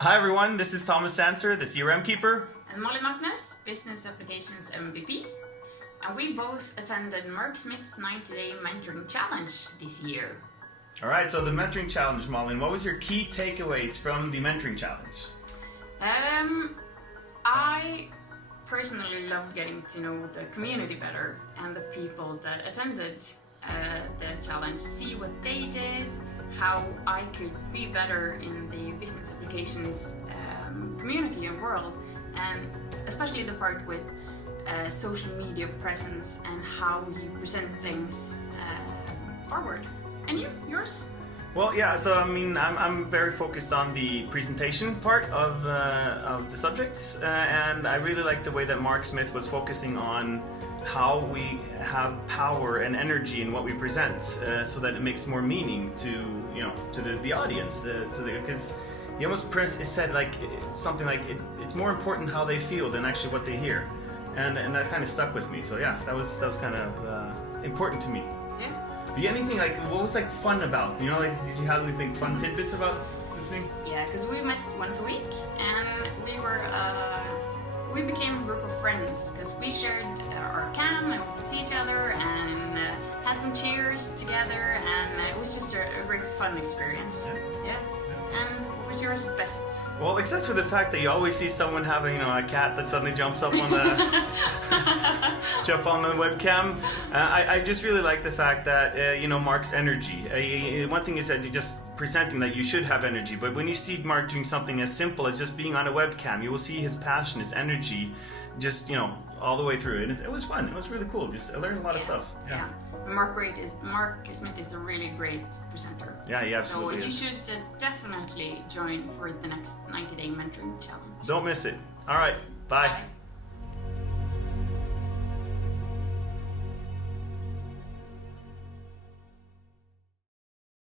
Hi everyone, this is Thomas Sandsør, the CRM Keeper. And Marlin Martnes, Business Applications MVP. And we both attended Mark Smith's 90-day mentoring challenge this year. Alright, so the mentoring challenge, Marlin, what was your key takeaways from the mentoring challenge? I personally loved getting to know the community better and the people that attended the challenge, see what they did, how I could be better in the business applications community and world, and especially the part with social media presence and how you present things forward. And yours? Well, yeah, so I mean, I'm very focused on the presentation part of the subjects, and I really like the way that Mark Smith was focusing on how we have power and energy in what we present, so that it makes more meaning to the audience. Because he almost said like something like it's more important how they feel than actually what they hear, and that kind of stuck with me. So yeah, that was kind of important to me. Yeah. Anything like what was like fun about? Did you have anything fun tidbits about this thing? Yeah, because we met once a week and we became a group of friends because we shared our cam and we could see each other and had some cheers together, and it was just a great fun experience. Yeah. And what was yours best? Well, except for the fact that you always see someone having a cat that suddenly jumps up on the webcam. I just really like the fact that Mark's energy. One thing is that you're just presenting that you should have energy, but when you see Mark doing something as simple as just being on a webcam, you will see his passion, his energy, just all the way through. And it was fun. It was really cool. Just I learned a lot of stuff. Yeah. Mark Smith is a really great presenter. Yeah, he absolutely is. So you should definitely join for the next 90-day mentoring challenge. Don't miss it. All right. Bye.